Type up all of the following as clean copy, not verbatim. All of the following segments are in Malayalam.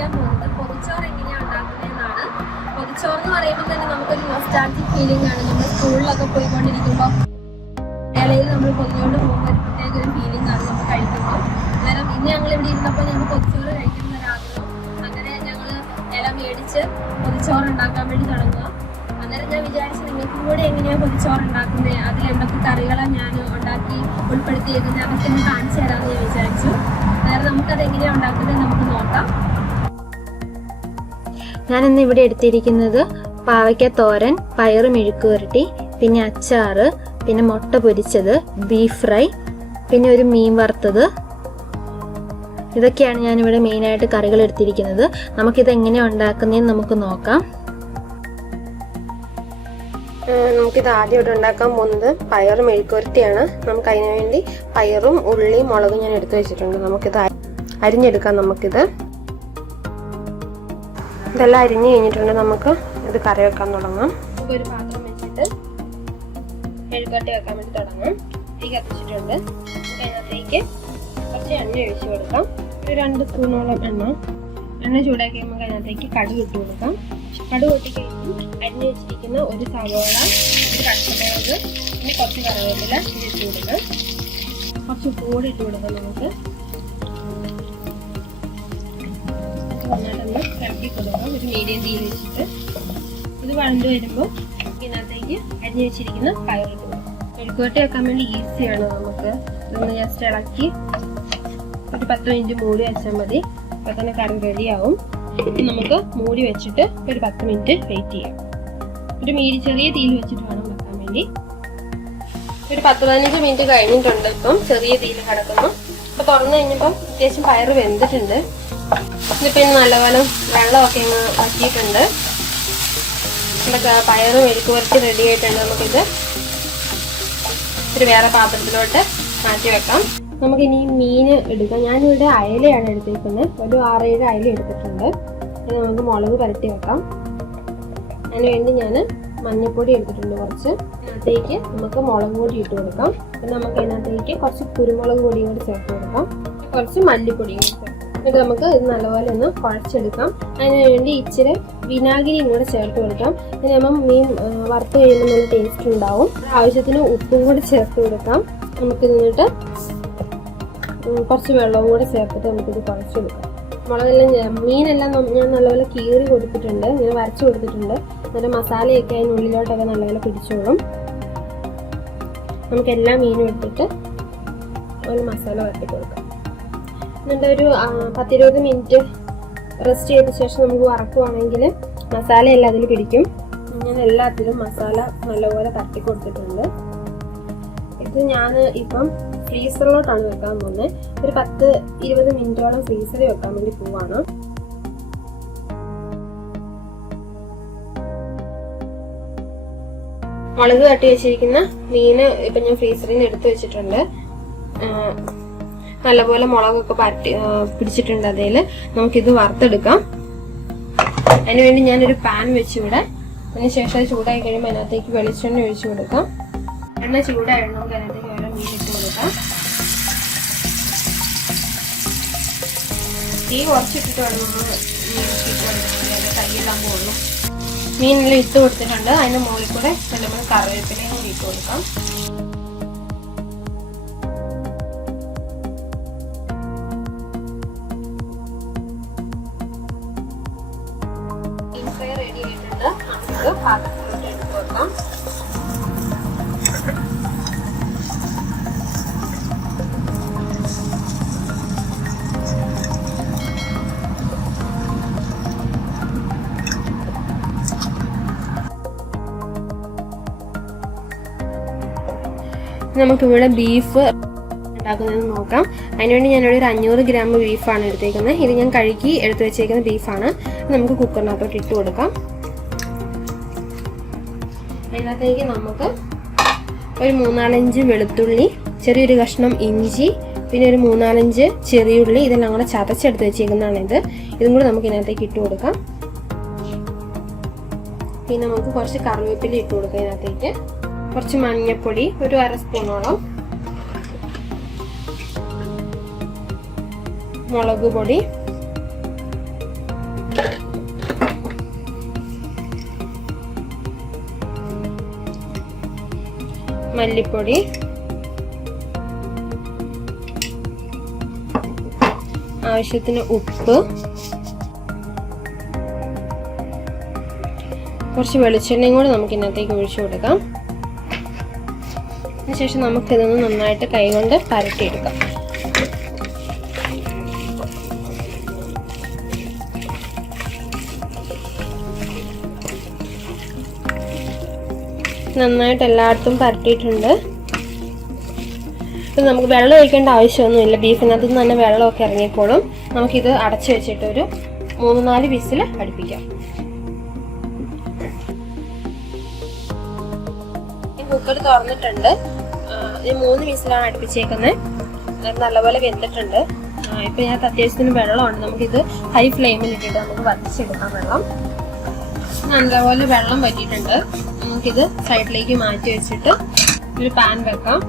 കാണിക്കാൻ പോകുന്നത് പൊതിച്ചോറ് എങ്ങനെയാണ് ഉണ്ടാക്കുന്നതെന്നാണ്. പൊതിച്ചോറ് എന്ന് പറയുമ്പോൾ തന്നെ നമുക്കൊരു നൊസ്റ്റാൾജിക് ഫീലിംഗ് ആണ്. നമ്മൾ സ്കൂളിലൊക്കെ പോയിക്കൊണ്ടിരിക്കുമ്പോൾ ഇലയിൽ നമ്മൾ പൊതിഞ്ഞുകൊണ്ട് പോകുമ്പോൾ ഒരു പ്രത്യേക ഒരു ഫീലിംഗ് ആണ് നമ്മൾ കഴിക്കുമ്പോൾ. അന്നേരം ഇന്ന് ഞങ്ങൾ ഇവിടെ ഇരുന്നപ്പോൾ ഞങ്ങൾ പൊതിച്ചോറ് കഴിക്കുന്ന ഒരാഗ്രഹം. അങ്ങനെ ഞങ്ങൾ ഇല മേടിച്ച് പൊതിച്ചോറ് ഉണ്ടാക്കാൻ വേണ്ടി തുടങ്ങുക. അന്നേരം ഞാൻ വിചാരിച്ചു നിങ്ങൾക്കും കൂടി എങ്ങനെയാണ് പൊതിച്ചോറ് ഉണ്ടാക്കുന്നത്, അതിലെന്തൊക്കെ കറികളാണ് ഞാൻ ഉണ്ടാക്കി ഉൾപ്പെടുത്തിയിരിക്കുന്നത്, അതൊക്കെ ഒന്ന് കാണിച്ചു തരാമെന്ന് ഞാൻ വിചാരിച്ചു. അന്നേരം നമുക്കത് എങ്ങനെയാണ് ഉണ്ടാക്കുന്നത് നമുക്ക് നോക്കാം. ഞാനിന്ന് ഇവിടെ എടുത്തിരിക്കുന്നത് പാവയ്ക്ക തോരൻ, പയറ് മെഴുക്ക് പുരട്ടി, പിന്നെ അച്ചാറ്, പിന്നെ മുട്ട പൊരിച്ചത്, ബീഫ് ഫ്രൈ, പിന്നെ ഒരു മീൻ വറുത്തത്. ഇതൊക്കെയാണ് ഞാനിവിടെ മെയിനായിട്ട് കറികൾ എടുത്തിരിക്കുന്നത്. നമുക്കിത് എങ്ങനെയാണ് ഉണ്ടാക്കുന്നതെന്ന് നമുക്ക് നോക്കാം. നമുക്കിത് ആദ്യം ഇവിടെ ഉണ്ടാക്കാൻ പോകുന്നത് പയർ മെഴുക്കുവരട്ടിയാണ്. നമുക്ക് അതിന് വേണ്ടി പയറും ഉള്ളിയും മുളകും ഞാൻ എടുത്തു വെച്ചിട്ടുണ്ട്. നമുക്കിത് അരിഞ്ഞെടുക്കാം. നമുക്കിത് ഇതെല്ലാം അരിഞ്ഞു കഴിഞ്ഞിട്ടുണ്ട്. നമുക്ക് ഇത് കറി വെക്കാൻ തുടങ്ങാം. ഒരു പാത്രം വെച്ചിട്ട് മെഴുക്കുവരട്ടി വെക്കാൻ വേണ്ടി തുടങ്ങാം. തീ കത്തിച്ചിട്ടുണ്ട്. അതിനകത്തേക്ക് കുറച്ച് എണ്ണ ഒഴിച്ചു കൊടുക്കാം. ഒരു 2 സ്പൂണോളം എണ്ണ ചൂടാക്കി നമുക്ക് അതിനകത്തേക്ക് കടുക് ഇട്ട് കൊടുക്കാം. കടുക് പൊട്ടിക്കഴിഞ്ഞ് അരിഞ്ഞു വെച്ചിരിക്കുന്ന ഒരു സവോള, ഒരു പച്ചമുളക്, പിന്നെ കുറച്ച് കറിവേപ്പില ഇട്ട് കൊടുക്കാം. കുറച്ച് ഉപ്പ് കൂടി ഇട്ട് കൊടുക്കാം. നമുക്ക് നന്നായിട്ടൊന്ന് ഇളക്കി കൊടുക്കാം. ഒരു മീഡിയം തീയിൽ വെച്ചിട്ട് ഇത് വഴണ്ട് വരുമ്പോൾ ഇതിനകത്തേക്ക് അരിഞ്ഞു വെച്ചിരിക്കുന്ന പയർ ഇട്ട് കൊടുക്കാം. മെഴുക്കുവരട്ടി വെക്കാൻ വേണ്ടി ഈസിയാണ്. നമുക്ക് ഇതൊന്ന് ജസ്റ്റ് ഇളക്കി ഒരു 10 മിനിറ്റ് മൂടി വെച്ചാൽ മതി. അപ്പോൾ തന്നെ കറി റെഡിയാവും. നമുക്ക് മൂടി വെച്ചിട്ട് ഒരു 10 മിനിറ്റ് വെയിറ്റ് ചെയ്യാം. ഒരു ചെറിയ തീയിൽ വെച്ചിട്ട് വേണം വെക്കാൻ വേണ്ടി. ഒരു 10-15 മിനിറ്റ് കഴിഞ്ഞിട്ടുണ്ട്. ഇപ്പം ചെറിയ തീയിൽ കിടക്കുന്നു. അപ്പോൾ തുറന്നു കഴിഞ്ഞപ്പം അത്യാവശ്യം പയറ് വെന്തിട്ടുണ്ട്. ഇതിപ്പോൾ നല്ലപോലെ വെള്ളമൊക്കെ ഇങ്ങ് വറ്റിയിട്ടുണ്ട്. നമ്മുടെ പയറ് മെഴുക്ക് പുരട്ടി റെഡി ആയിട്ടുണ്ട്. നമുക്കിത് ഒരു വേറെ പാത്രത്തിലോട്ട് മാറ്റി വെക്കാം. നമുക്കിനി മീൻ എടുക്കാം. ഞാനിവിടെ അയലയാണ് എടുത്തിരിക്കുന്നത്. ഒരു 6-7 അയല എടുത്തിട്ടുണ്ട്. ഇത് നമുക്ക് മുളക് പുരട്ടി വെക്കാം. അതിന് വേണ്ടി ഞാൻ മഞ്ഞൾപ്പൊടി എടുത്തിട്ടുണ്ട് കുറച്ച്. അതിനകത്തേക്ക് നമുക്ക് മുളക് പൊടി ഇട്ട് കൊടുക്കാം. പിന്നെ നമുക്ക് അതിനകത്തേക്ക് കുറച്ച് കുരുമുളക് പൊടിയും കൂടി ചേർത്ത് കൊടുക്കാം. കുറച്ച് മല്ലിപ്പൊടിയും കൂടി ചേർക്കാം. എന്നിട്ട് നമുക്ക് ഇത് നല്ലപോലെ ഒന്ന് കുഴച്ചെടുക്കാം. അതിന് വേണ്ടി ഇച്ചിരി വിനാഗിരിയും കൂടെ ചേർത്ത് കൊടുക്കാം. അതിനാകുമ്പം മീൻ വറുത്ത് കഴിയുമ്പോൾ നല്ല ടേസ്റ്റ് ഉണ്ടാവും. ആവശ്യത്തിന് ഉപ്പും കൂടി ചേർത്ത് കൊടുക്കാം. നമുക്ക് നിന്നിട്ട് കുറച്ച് വെള്ളവും കൂടെ ചേർത്തിട്ട് നമുക്കിത് കുഴച്ചെടുക്കാം. മുളകെല്ലാം മീനെല്ലാം ഞാൻ നല്ലപോലെ കീറി കൊടുത്തിട്ടുണ്ട്, ഇങ്ങനെ വരച്ചു കൊടുത്തിട്ടുണ്ട്. നല്ല മസാലയൊക്കെ അതിനുള്ളിലോട്ടൊക്കെ നല്ലപോലെ പിടിച്ചോളും. നമുക്ക് എല്ലാ മീനും എടുത്തിട്ട് ഒരു മസാല വരട്ടി കൊടുക്കാം. എന്നിട്ട് ഒരു 10-20 മിനിറ്റ് റെസ്റ്റ് ചെയ്ത ശേഷം നമുക്ക് വറക്കുവാണെങ്കിൽ മസാലയെല്ലാം അതിൽ പിടിക്കും. ഞാൻ എല്ലാത്തിലും മസാല നല്ലപോലെ തട്ടി കൊടുത്തിട്ടുണ്ട്. ഇത് ഞാൻ ഇപ്പം ഫ്രീസറിലോട്ടാണ് വെക്കാൻ പോകുന്നത്. ഒരു 10-20 മിനിറ്റോളം ഫ്രീസറിൽ വെക്കാൻ വേണ്ടി പോവാണ്. മുളക് തട്ടി വെച്ചിരിക്കുന്ന മീന് ഇപ്പം ഞാൻ ഫ്രീസറിൽ നിന്ന് എടുത്തു വെച്ചിട്ടുണ്ട്. നല്ലപോലെ മുളകൊക്കെ പിടിച്ചിട്ടുണ്ട്. അതിൽ നമുക്കിത് വറുത്തെടുക്കാം. അതിനുവേണ്ടി ഞാനൊരു പാൻ വെച്ചിവിടെ. അതിനുശേഷം ചൂടായി കഴിയുമ്പോൾ അതിനകത്തേക്ക് വെളിച്ചെണ്ണ ഒഴിച്ചു കൊടുക്കാം. എണ്ണ ചൂടായിട്ട് നമുക്ക് അതിനകത്തേക്ക് ഓരോ മീൻ ഇട്ട് കൊടുക്കാം. തീ കുറച്ചിട്ടിട്ട് വേണം നമ്മൾ മീൻ ഇട്ട് കൊടുക്കുന്നത്. കയ്യിലാൻ പോകുള്ളൂ. മീനെല്ലാം ഇട്ട് കൊടുത്തിട്ടുണ്ട്. അതിൻ്റെ മുകളിൽ കൂടെ നമ്മൾ കറിവേപ്പിലയും കൂടി ഇട്ട് കൊടുക്കാം. മീൻ ഫ്രൈ റെഡി ആയിട്ടുണ്ട്. നമുക്ക് പാത്രത്തിലോട്ട് എടുത്ത് വെക്കാം. നമുക്കിവിടെ ബീഫ് ഉണ്ടാക്കുന്നത് നോക്കാം. അതിനുവേണ്ടി ഞാനിവിടെ ഒരു 500 ഗ്രാം ബീഫാണ് എടുത്തേക്കുന്നത്. ഇത് ഞാൻ കഴുകി എടുത്തു വെച്ചേക്കുന്ന ബീഫാണ്. നമുക്ക് കുക്കറിനകത്തോട്ട് ഇട്ട് കൊടുക്കാം. അതിനകത്തേക്ക് നമുക്ക് ഒരു 3-4 വെളുത്തുള്ളി, ചെറിയൊരു കഷ്ണം ഇഞ്ചി, പിന്നെ ഒരു 3-4 ചെറിയുള്ളി, ഇതെല്ലാം കൂടെ ചതച്ചെടുത്ത് വെച്ചേക്കുന്നതാണ്. ഇതും കൂടെ നമുക്ക് ഇതിനകത്തേക്ക് ഇട്ട് കൊടുക്കാം. പിന്നെ നമുക്ക് കുറച്ച് കറിവേപ്പില ഇട്ട് കൊടുക്കാം. ഇതിനകത്തേക്ക് കുറച്ച് മഞ്ഞൾപ്പൊടി, ഒരു 1/2 സ്പൂണോളം, മുളക് പൊടി, മല്ലിപ്പൊടി, ആവശ്യത്തിന് ഉപ്പ്, കുറച്ച് വെളിച്ചെണ്ണയും കൂടി നമുക്ക് ഇതിനകത്തേക്ക് ഒഴിച്ചു കൊടുക്കാം. അതിനുശേഷം നമുക്കിതൊന്ന് നന്നായിട്ട് കൈകൊണ്ട് പരട്ടിയെടുക്കാം. നന്നായിട്ട് എല്ലായിടത്തും പരട്ടിയിട്ടുണ്ട്. ഇപ്പം നമുക്ക് വെള്ളം ഒഴിക്കേണ്ട ആവശ്യമൊന്നുമില്ല. ബീഫിനകത്ത് നിന്ന് തന്നെ വെള്ളമൊക്കെ ഇറങ്ങിക്കോളും. നമുക്കിത് അടച്ചു വെച്ചിട്ട് ഒരു 3-4 വിസിൽ അടുപ്പിക്കാം. കുക്കർ തുറന്നിട്ടുണ്ട്. ഈ 3 വിസിലാണ് അടുപ്പിച്ചേക്കുന്നത്. നല്ലപോലെ വെന്തിട്ടുണ്ട്. ഇപ്പം ഞാൻ അത്യാവശ്യത്തിന് വെള്ളമുണ്ട്. നമുക്കിത് ഹൈ ഫ്ലെയിമിൽ ഇട്ടിട്ട് നമുക്ക് വറ്റിച്ചെടുക്കാം. വെള്ളം നല്ലപോലെ വെള്ളം വറ്റിയിട്ടുണ്ട്. നമുക്കിത് സൈഡിലേക്ക് മാറ്റി വെച്ചിട്ട് ഒരു പാൻ വെക്കാം.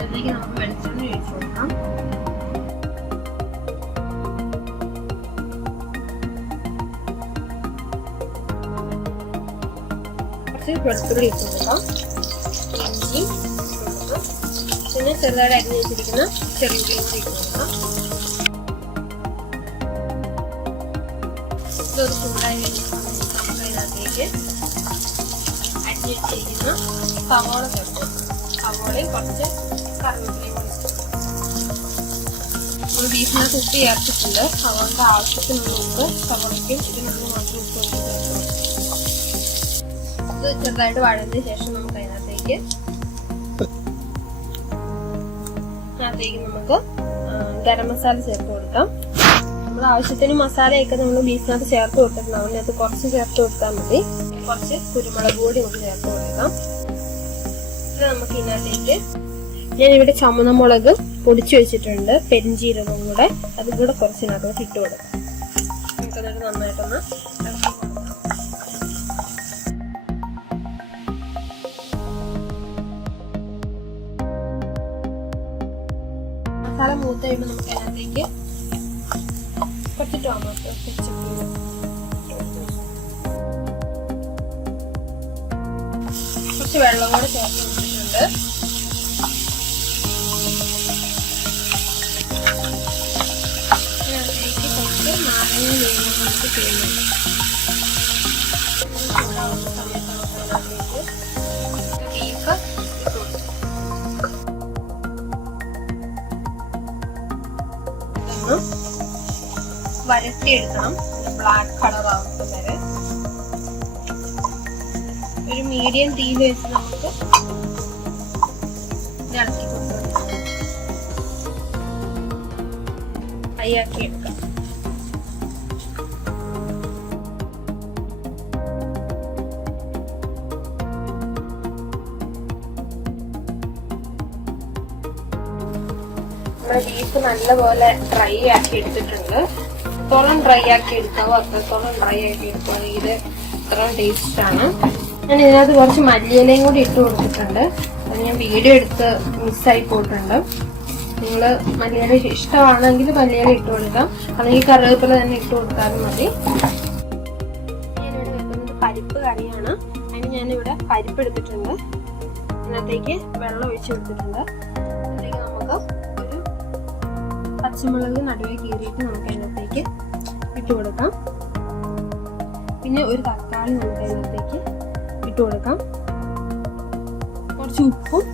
അതിലേക്ക് നമുക്ക് വെളിച്ചെണ്ണ ഒഴിച്ചു കൊടുക്കാം. കുറച്ച് വെളുത്തുള്ളി ഇട്ട് കൊടുക്കാം. ഇഞ്ചി കൊടുക്കാം. പിന്നെ ചെറുതായിട്ട് അരിഞ്ഞ് വെച്ചിരിക്കുന്ന ചെറിയ ഉള്ളിയും കൂടി ഇട്ട് കൊടുക്കാം. ഇതൊരു ചൂടായി നമുക്ക് ഇതിനകത്തേക്ക് അരിഞ്ഞ് വെച്ചിരിക്കുന്ന സവാള ചേർക്കും. സവാളയും കുറച്ച് കറിവേപ്പിലയും കൂടി നമ്മൾ ബീഫിനകത്ത് ഉപ്പ് ചേർത്തിട്ടുണ്ട്. സവാളയുടെ ആവശ്യത്തിനുള്ള ഉപ്പ് സവാളയ്ക്കും ഇതിനുള്ള മാത്രം ഉപ്പ് കൊണ്ട് ചേർക്കും. ഇത് ചെറുതായിട്ട് വഴന്നതിന് ശേഷം നമുക്ക് അതിനകത്തേക്ക് നമുക്ക് ഗരം മസാല ചേർത്ത് കൊടുക്കാം. നമ്മൾ ആവശ്യത്തിന് മസാലയൊക്കെ നമ്മൾ ബീഫിനകത്ത് ചേർത്ത് കൊടുത്തിട്ടുണ്ടാവും. അതിനകത്ത് കുറച്ച് ചേർത്ത് കൊടുത്താൽ മതി. കുറച്ച് കുരുമുളക് പൊടി നമുക്ക് ചേർത്ത് കൊടുക്കാം. ഇത് നമുക്ക് ഇതിനകത്തേക്ക് ഞാനിവിടെ ചുമന്നമുളക് പൊടിച്ചു വെച്ചിട്ടുണ്ട്, പെരിഞ്ചീരകം കൂടെ, അതും കൂടെ കുറച്ചിനകത്തോട്ട് ഇട്ട് കൊടുക്കാം. നമുക്കതൊരു നന്നായിട്ടൊന്ന് മസാല മൂത്ത് കഴിയുമ്പോൾ നമുക്ക് അതിനകത്തേക്ക് കുറച്ച് ടൊമാറ്റോ കുറച്ച് വെള്ളം കൂടെ ചേർത്ത് വെച്ചിട്ടുണ്ട്. അതിനകത്തേക്ക് കുറച്ച് നാരങ്ങ നീര് നമുക്ക് ചെയ്യുന്നുണ്ട്. ബീഫ് വരട്ടിയെടുക്കണം. ബ്ലാക്ക് കളർ ആവുന്നത് വരെ ഒരു മീഡിയം തീയിൽ വെച്ച് നമുക്ക് ഇളക്കി കൊടുക്കണം. ഫ്രൈയാക്കി എടുക്കാം. നമ്മുടെ ബീഫ് നല്ലപോലെ ഡ്രൈ ആക്കി എടുത്തിട്ടുണ്ട്. എത്രത്തോളം ഡ്രൈ ആക്കി എടുക്കാവോ അത്രത്തോളം ഡ്രൈ ആക്കി എടുക്കുകയാണെങ്കിൽ അത്രയും ടേസ്റ്റ് ആണ്. ഞാൻ ഇതിനകത്ത് കുറച്ച് മല്ലിയിലയും കൂടി ഇട്ട് കൊടുത്തിട്ടുണ്ട്. അത് ഞാൻ വീഡിയോ എടുത്ത് മിസ്സായി പോയിട്ടുണ്ട്. നിങ്ങൾ മല്ലിയില ഇഷ്ടമാണെങ്കിൽ മല്ലിയില ഇട്ട് കൊടുക്കാം, അല്ലെങ്കിൽ കറിവേപ്പില തന്നെ ഇട്ട് കൊടുത്താലും മതി. ഞാനിവിടെ വെക്കുന്നത് പരിപ്പ് കറിയാണ്. അതിന് ഞാനിവിടെ പരിപ്പ് എടുത്തിട്ടുണ്ട്. അതിനകത്തേക്ക് വെള്ളം ഒഴിച്ച് കൊടുത്തിട്ടുണ്ട്. അതിലേക്ക് നമുക്ക് ഒരു പച്ചമുളക് നടുവേ കീറിയിട്ട് നമുക്ക് അതിനകത്തേക്ക് ഇട്ട് കൊടുക്കാം. പിന്നെ ഒരു തക്കാളി നമുക്ക് അതിനകത്തേക്ക് ഇട്ട് കൊടുക്കാം. കുറച്ച് ഉപ്പും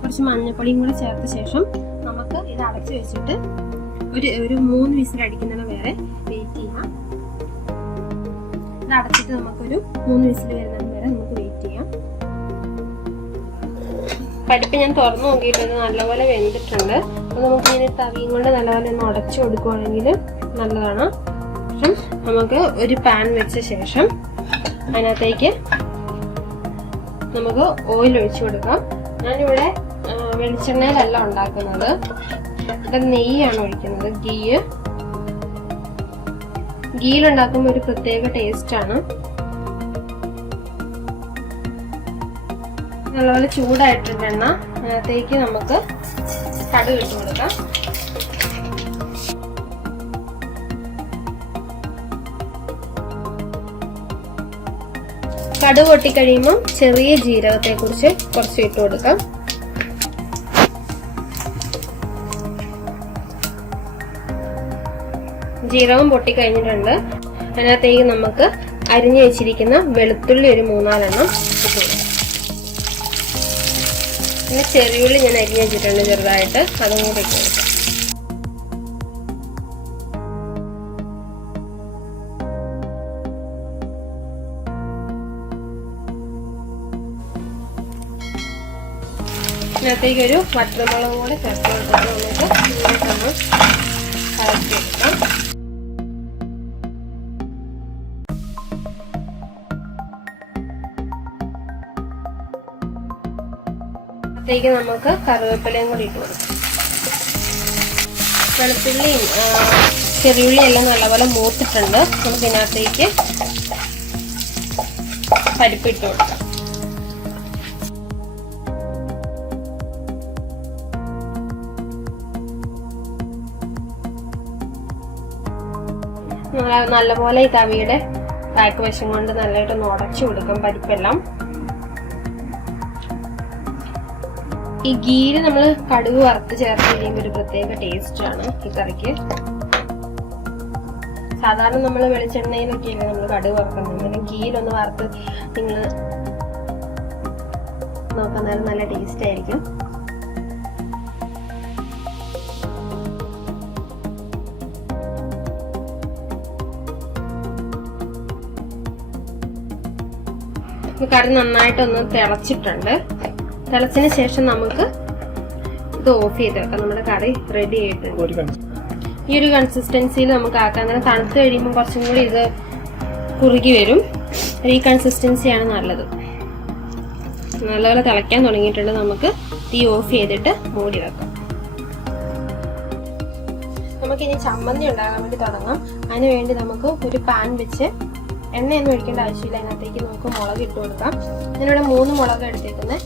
കുറച്ച് മഞ്ഞപ്പൊടിയും കൂടി ചേർത്ത ശേഷം നമുക്ക് ഇത് അടച്ചു വെച്ചിട്ട് ഒരു 3 വിസിൽ അടിക്കുന്നത് വരെ വെയിറ്റ് ചെയ്യാം. ഇത് അടച്ചിട്ട് നമുക്കൊരു 3 വിസിൽ വരുന്നത് വരെ നമുക്ക് വെയിറ്റ് ചെയ്യാം. പരിപ്പ് ഞാൻ തുറന്നു നോക്കിയിട്ടുണ്ട്, നല്ലപോലെ വെന്തിട്ടുണ്ട്. അപ്പോൾ നമുക്ക് ഇങ്ങനെ തവിയും കൊണ്ട് നല്ലപോലെ ഒന്ന് ഉടച്ചു കൊടുക്കുകയാണെങ്കിൽ നല്ലതാണ്. നമുക്ക് ഒരു പാൻ വെച്ച ശേഷം അതിനകത്തേക്ക് നമുക്ക് ഓയിൽ ഒഴിച്ചു കൊടുക്കാം. ഞാനിവിടെ വെളിച്ചെണ്ണയിലല്ല ഉണ്ടാക്കുന്നത്, ഇവിടെ നെയ്യാണ് ഒഴിക്കുന്നത്. ഗീയിലുണ്ടാക്കുമ്പോൾ ഒരു പ്രത്യേക ടേസ്റ്റാണ്. നല്ലപോലെ ചൂടായിട്ടുണ്ട് എണ്ണ. അതിനകത്തേക്ക് നമുക്ക് കടുക് ഇട്ട് കൊടുക്കാം. കടുക് പൊട്ടിക്കഴിയുമ്പോൾ ചെറിയ ജീരകത്തെ കുറിച്ച് കുറച്ച് ഇട്ട് കൊടുക്കാം. ജീരകം പൊട്ടിക്കഴിഞ്ഞിട്ടുണ്ട്. അതിനകത്തേക്ക് നമുക്ക് അരിഞ്ഞു വെച്ചിരിക്കുന്ന വെളുത്തുള്ളി ഒരു 3-4 എണ്ണം ഇട്ട് കൊടുക്കാം. പിന്നെ ചെറിയുള്ളി ഞാൻ അരിഞ്ഞു വെച്ചിട്ടുണ്ട് ചെറുതായിട്ട്, അതും കൂടി ഇട്ട് കൊടുക്കാം. ഇതിനകത്തേക്ക് ഒരു വറ്റൽമുളകും കൂടെ ചേർത്ത് കൊടുത്തിട്ട് നമുക്ക് കലക്കിയെടുക്കാം. അതിലേക്ക് നമുക്ക് കറിവേപ്പിലയും കൂടി ഇട്ട് കൊടുക്കാം. വെളുത്തുള്ളിയും ചെറിയുള്ളിയും എല്ലാം നല്ലപോലെ മൂത്തിട്ടുണ്ട്. നമുക്ക് ഇതിനകത്തേക്ക് പരിപ്പ് ഇട്ട് കൊടുക്കാം. നല്ലപോലെ ഈ തവിയുടെ ബാക്ക് വശം കൊണ്ട് നല്ലതായിട്ട് ഉടച്ചു കൊടുക്കും പരിപ്പെല്ലാം. ഈ ഗീര് നമ്മൾ കടുക് വറുത്ത് ചേർത്ത് കഴിയുമ്പോൾ ഒരു പ്രത്യേക ടേസ്റ്റ് ആണ് ഈ കറിക്ക്. സാധാരണ നമ്മൾ വെളിച്ചെണ്ണയിലൊക്കെയല്ലേ നമ്മൾ കടുക് വറുക്കുന്നത്. അങ്ങനെ ഗീരൊന്ന് വറുത്ത് നിങ്ങൾ നോക്കാൻ നേരം നല്ല ടേസ്റ്റ് ആയിരിക്കും. കറി നന്നായിട്ടൊന്ന് തിളച്ചിട്ടുണ്ട്. തിളച്ചതിന് ശേഷം നമുക്ക് ഇത് ഓഫ് ചെയ്ത് വെക്കാം. നമ്മുടെ കറി റെഡി ആയിട്ടുണ്ട്. ഈ ഒരു കൺസിസ്റ്റൻസിയിൽ നമുക്ക് ആക്കാം. അങ്ങനെ തണുത്ത് കഴിയുമ്പോൾ കുറച്ചും കൂടി ഇത് കുറുകി വരും. ഈ കൺസിസ്റ്റൻസിയാണ് നല്ലത്. നല്ലപോലെ തിളയ്ക്കാൻ തുടങ്ങിയിട്ടുണ്ട്. നമുക്ക് തീ ഓഫ് ചെയ്തിട്ട് മൂടി വെക്കാം. നമുക്കിനി ചമ്മന്തി ഉണ്ടാകാൻ വേണ്ടി തുടങ്ങാം. അതിന് വേണ്ടി നമുക്ക് ഒരു പാൻ വെച്ച് എണ്ണയൊന്നും ഒഴിക്കേണ്ട ആവശ്യമില്ല. അതിനകത്തേക്ക് നമുക്ക് മുളക് ഇട്ട് കൊടുക്കാം. ഞാനിവിടെ 3 മുളക് എടുത്തേക്കുന്നത്.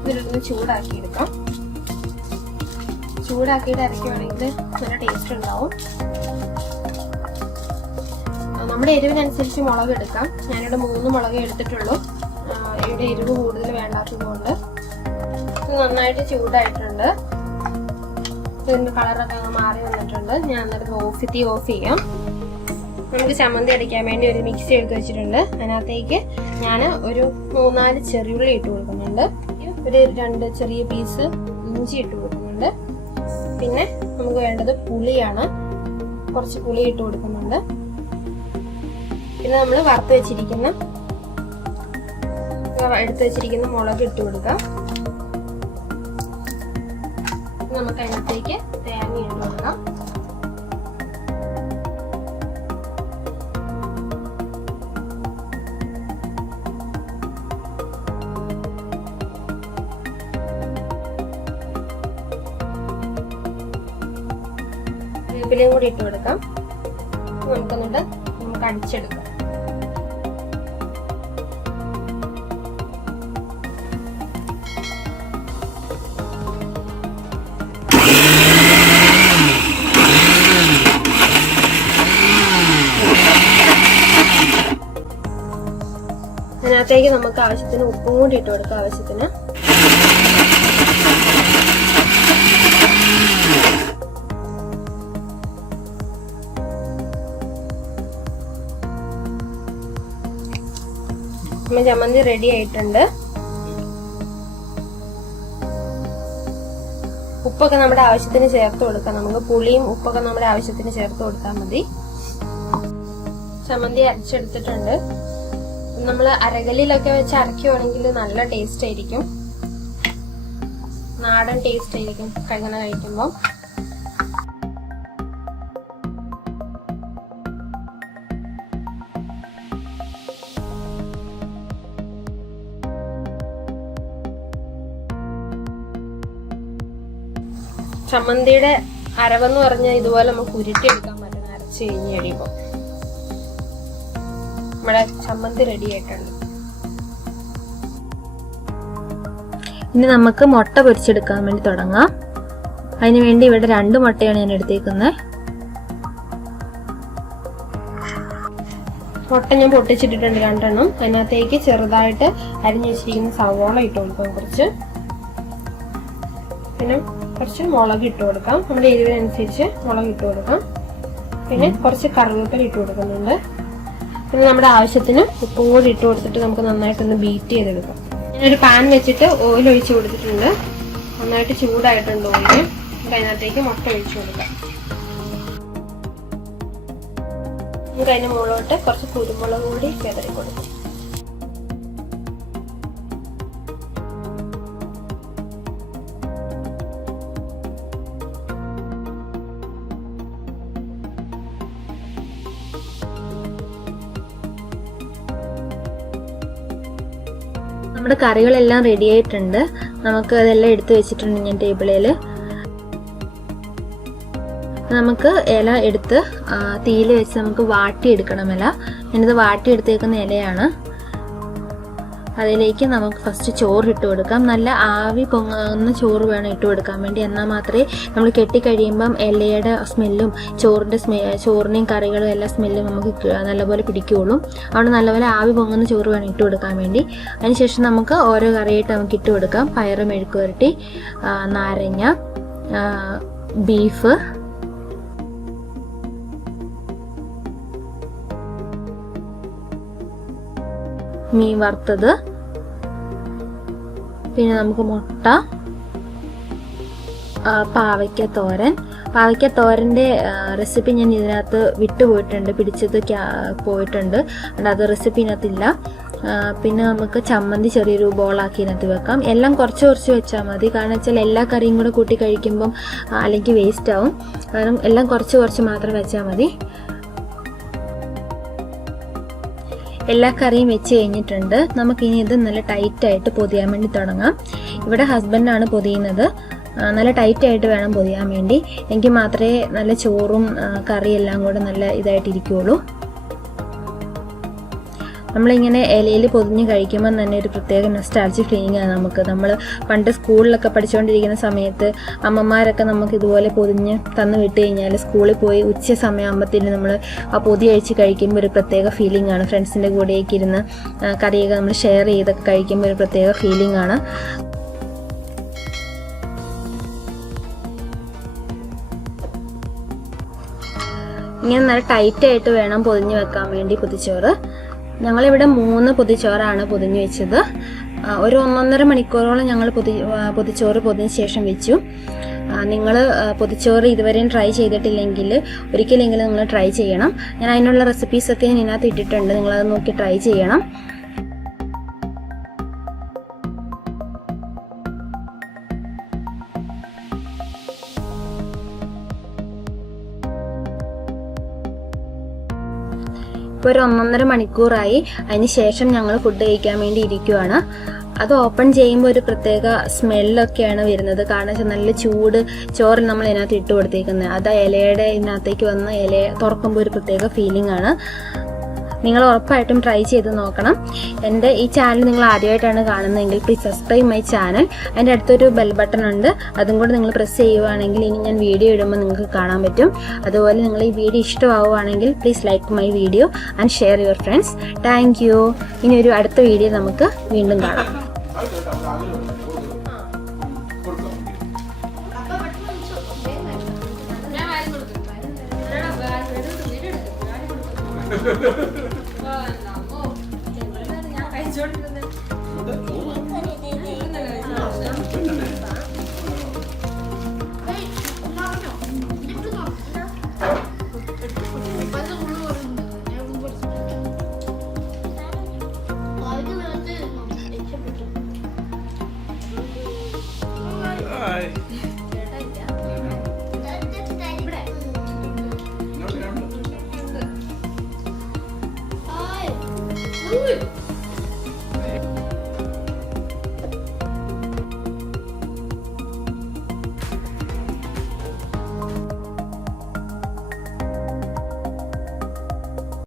ഇതിലൊന്ന് ചൂടാക്കിയെടുക്കാം. ചൂടാക്കിയിട്ട് അരയ്ക്കുവാണെങ്കിൽ നല്ല ടേസ്റ്റ് ഉണ്ടാവും. നമ്മുടെ എരിവിനനുസരിച്ച് മുളക് എടുക്കാം. ഞാനിവിടെ 3 മുളക് എടുത്തിട്ടുള്ളൂ. ഇവിടെ എരിവ് കൂടുതൽ വേണ്ടാത്തതുകൊണ്ട്. ഇത് നന്നായിട്ട് ചൂടായിട്ടുണ്ട്. ഇതിന്റെ കളറൊക്കെ മാറി വന്നിട്ടുണ്ട്. ഞാൻ എന്നിട്ട് തീ ഓഫ് ചെയ്യാം. നമുക്ക് ചമ്മന്തി അടിക്കാൻ വേണ്ടി ഒരു മിക്സി എടുത്ത് വെച്ചിട്ടുണ്ട്. അതിനകത്തേക്ക് ഞാൻ ഒരു 3-4 ചെറിയുള്ളി ഇട്ട് കൊടുക്കുന്നുണ്ട്. ഒരു 2 ചെറിയ പീസ് ഇഞ്ചി ഇട്ട് കൊടുക്കുന്നുണ്ട്. പിന്നെ നമുക്ക് വേണ്ടത് പുളിയാണ്. കുറച്ച് പുളി ഇട്ട് കൊടുക്കുന്നുണ്ട്. പിന്നെ നമ്മൾ എടുത്ത് വെച്ചിരിക്കുന്ന മുളക് ഇട്ട് കൊടുക്കാം. നമുക്ക് അതിനകത്തേക്ക് തേങ്ങ ഇട്ട് കൊടുക്കാം. വേപ്പിലയും കൂടി ഇട്ട് കൊടുക്കാം. നമുക്ക് അടിച്ചെടുക്കാം. അതിനകത്തേക്ക് നമുക്ക് ആവശ്യത്തിന് ഉപ്പും കൂടി ഇട്ട് കൊടുക്കാം. ആവശ്യത്തിന് ചമ്മന്തി റെഡി ആയിട്ടുണ്ട്. ഉപ്പൊക്കെ നമ്മുടെ ആവശ്യത്തിന് ചേർത്ത് കൊടുക്കാം. നമുക്ക് പുളിയും ഉപ്പൊക്കെ നമ്മുടെ ആവശ്യത്തിന് ചേർത്ത് കൊടുത്താൽ മതി. ചമ്മന്തി അരച്ചെടുത്തിട്ടുണ്ട്. നമ്മൾ അരകല്ലിലൊക്കെ വെച്ച് അരയ്ക്കുവാണെങ്കിൽ നല്ല ടേസ്റ്റ് ആയിരിക്കും. നാടൻ ടേസ്റ്റ് ആയിരിക്കും കഴിക്കുമ്പോൾ. ചമ്മന്തിയുടെ അരവെന്ന് പറഞ്ഞാൽ ഇതുപോലെ നമുക്ക് ഉരുട്ടിയെടുക്കാൻ പറ്റണം. അരച്ച് കഴിഞ്ഞ് കഴിയുമ്പോൾ നമ്മുടെ ചമ്മന്തി റെഡി ആയിട്ടുണ്ട്. ഇനി നമുക്ക് മുട്ട പൊരിച്ചെടുക്കാൻ വേണ്ടി തുടങ്ങാം. അതിന് വേണ്ടി ഇവിടെ 2 മുട്ടയാണ് ഞാൻ എടുത്തേക്കുന്നത്. മുട്ട ഞാൻ പൊട്ടിച്ചിട്ടിട്ടുണ്ട് 2 എണ്ണം. അതിനകത്തേക്ക് ചെറുതായിട്ട് അരിഞ്ഞു വെച്ചിരിക്കുന്ന സവോള ഇട്ട് കൊടുക്കാം കുറച്ച്. പിന്നെ കുറച്ച് മുളക് ഇട്ട് കൊടുക്കാം, നമ്മുടെ എരിവിനനുസരിച്ച് മുളക് ഇട്ട് കൊടുക്കാം. പിന്നെ കുറച്ച് കറിവേപ്പില ഇട്ട് കൊടുക്കുന്നുണ്ട്. പിന്നെ നമ്മുടെ ആവശ്യത്തിന് ഉപ്പും കൂടി ഇട്ട് കൊടുത്തിട്ട് നമുക്ക് നന്നായിട്ടൊന്ന് ബീറ്റ് ചെയ്തെടുക്കാം. ഞാനൊരു പാൻ വെച്ചിട്ട് ഓയിൽ ഒഴിച്ച് കൊടുത്തിട്ടുണ്ട്. നന്നായിട്ട് ചൂടായിട്ടുണ്ട് ഓയില്. അതിനകത്തേക്ക് മുട്ട ഒഴിച്ചു കൊടുക്കാം. നമുക്ക് അതിന് മുകളിലോട്ട് കുറച്ച് കുരുമുളക് കൂടി വിതറി കൊടുക്കും. നമ്മുടെ കറികളെല്ലാം റെഡി ആയിട്ടുണ്ട്. നമുക്ക് അതെല്ലാം എടുത്തു വെച്ചിട്ടുണ്ട് ഞാൻ ടേബിളിൽ. നമുക്ക് ഇല എടുത്ത് തീയിൽ വെച്ച് നമുക്ക് വാട്ടിയെടുക്കണം. ഞാനിത് വാട്ടിയെടുത്തേക്കുന്ന ഇലയാണ്. അതിലേക്ക് നമുക്ക് ഫസ്റ്റ് ചോറ് ഇട്ട് കൊടുക്കാം. നല്ല ആവി പൊങ്ങുന്ന ചോറ് വേണം ഇട്ട് കൊടുക്കാൻ വേണ്ടി. എന്നാൽ മാത്രമേ നമ്മൾ കെട്ടിക്കഴിയുമ്പം ഇലയുടെ സ്മെല്ലും ചോറിനെയും കറികളും എല്ലാ സ്മെല്ലും നമുക്ക് നല്ലപോലെ പിടിക്കുകയുള്ളൂ. അതുകൊണ്ട് നല്ലപോലെ ആവി പൊങ്ങുന്ന ചോറ് വേണം ഇട്ട് കൊടുക്കാൻ വേണ്ടി. അതിനുശേഷം നമുക്ക് ഓരോ കറിയായിട്ട് നമുക്ക് ഇട്ട് കൊടുക്കാം. പയറ് മെഴുക്ക് പുരട്ടി, നാരങ്ങ, ബീഫ്, മീൻ വറുത്തത്, പിന്നെ നമുക്ക് മുട്ട, പാവയ്ക്ക തോരൻ്റെ റെസിപ്പി ഞാൻ ഇതിനകത്ത് വിട്ടുപോയിട്ടുണ്ട്, പിടിച്ചത് പോയിട്ടുണ്ട്. അത് റെസിപ്പി ഇതിനകത്തില്ല. പിന്നെ നമുക്ക് ചമ്മന്തി ചെറിയൊരു ബോളാക്കി ഇതിനകത്ത് വെക്കാം. എല്ലാം കുറച്ച് കുറച്ച് വെച്ചാൽ മതി. കാരണം വെച്ചാൽ എല്ലാ കറിയും കൂടെ കൂട്ടി കഴിക്കുമ്പം അല്ലെങ്കിൽ വേസ്റ്റ് ആവും. കാരണം എല്ലാം കുറച്ച് കുറച്ച് മാത്രം വെച്ചാൽ മതി. എല്ലാ കറിയും വെച്ച് കഴിഞ്ഞിട്ടുണ്ട്. നമുക്കിനി ഇത് നല്ല ടൈറ്റായിട്ട് പൊതിയാൻ വേണ്ടി തുടങ്ങാം. ഇവിടെ ഹസ്ബൻഡാണ് പൊതിയുന്നത്. നല്ല ടൈറ്റായിട്ട് വേണം പൊതിയാൻ വേണ്ടി. എങ്കിൽ മാത്രമേ നല്ല ചോറും കറിയെല്ലാം കൂടെ നല്ല ഇതായിട്ടിരിക്കുകയുള്ളൂ. നമ്മളിങ്ങനെ ഇലയിൽ പൊതിഞ്ഞ് കഴിക്കുമ്പോൾ തന്നെ ഒരു പ്രത്യേക നൊസ്റ്റാൾജിക് ഫീലിംഗ് ആണ് നമുക്ക്. നമ്മൾ പണ്ട് സ്കൂളിലൊക്കെ പഠിച്ചുകൊണ്ടിരിക്കുന്ന സമയത്ത് അമ്മമാരൊക്കെ നമുക്ക് ഇതുപോലെ പൊതിഞ്ഞ് തന്നു വിട്ട് കഴിഞ്ഞാൽ സ്കൂളിൽ പോയി ഉച്ച സമയമാകുമ്പോഴത്തേന് നമ്മൾ ആ പൊതി അഴിച്ച് കഴിക്കുമ്പോൾ ഒരു പ്രത്യേക ഫീലിംഗ് ആണ്. ഫ്രണ്ട്സിൻ്റെ കൂടെയൊക്കെ ഇരുന്ന് കറിയൊക്കെ നമ്മൾ ഷെയർ ചെയ്തൊക്കെ കഴിക്കുമ്പോൾ ഒരു പ്രത്യേക ഫീലിംഗ് ആണ്. ഇങ്ങനെ നല്ല ടൈറ്റായിട്ട് വേണം പൊതിഞ്ഞ് വെക്കാൻ വേണ്ടി പൊതിച്ചോറ്. ഞങ്ങളിവിടെ 3 പൊതിച്ചോറാണ് പൊതിഞ്ഞ് വെച്ചത്. ഒരു 1.5 മണിക്കൂറോളം ഞങ്ങൾ പൊതിച്ചോറ് പൊതിഞ്ഞ ശേഷം വെച്ചു. നിങ്ങൾ പൊതിച്ചോറ് ഇതുവരെയും ട്രൈ ചെയ്തിട്ടില്ലെങ്കിൽ ഒരിക്കലെങ്കിലും നിങ്ങൾ ട്രൈ ചെയ്യണം. ഞാൻ അതിനുള്ള റെസിപ്പീസൊക്കെ ഞാൻ ഇതിനകത്ത് ഇട്ടിട്ടുണ്ട്. നിങ്ങളത് നോക്കി ട്രൈ ചെയ്യണം. ഇപ്പോൾ ഒരു 1.5 മണിക്കൂറായി. അതിന് ശേഷം ഞങ്ങൾ ഫുഡ് കഴിക്കാൻ വേണ്ടി ഇരിക്കുവാണ്. അത് ഓപ്പൺ ചെയ്യുമ്പോൾ ഒരു പ്രത്യേക സ്മെല്ലൊക്കെയാണ് വരുന്നത്. കാരണം വെച്ചാൽ നല്ല ചൂട് ചോറിൽ നമ്മൾ ഇതിനകത്ത് ഇട്ട് കൊടുത്തേക്കുന്നത്. അത് ഇലയുടെ ഇതിനകത്തേക്ക് വന്ന് ഇല തുറക്കുമ്പോൾ ഒരു പ്രത്യേക ഫീലിംഗ് ആണ്. നിങ്ങൾ ഉറപ്പായിട്ടും ട്രൈ ചെയ്ത് നോക്കണം. എൻ്റെ ഈ ചാനൽ നിങ്ങൾ ആദ്യമായിട്ടാണ് കാണുന്നതെങ്കിൽ പ്ലീസ് സബ്സ്ക്രൈബ് മൈ ചാനൽ. അതിൻ്റെ അടുത്തൊരു ബെൽ ബട്ടൺ ഉണ്ട്, അതും കൂടെ നിങ്ങൾ പ്രസ് ചെയ്യുവാണെങ്കിൽ ഇനി ഞാൻ വീഡിയോ ഇടുമ്പോൾ നിങ്ങൾക്ക് കാണാൻ പറ്റും. അതുപോലെ നിങ്ങൾ ഈ വീഡിയോ ഇഷ്ടമാവുകയാണെങ്കിൽ please like my video and share your friends. Thank you. ഇനി ഒരു അടുത്ത വീഡിയോ നമുക്ക് വീണ്ടും കാണാം. ഞാൻ കഴിച്ചോണ്ടിരുന്നത് Ooh.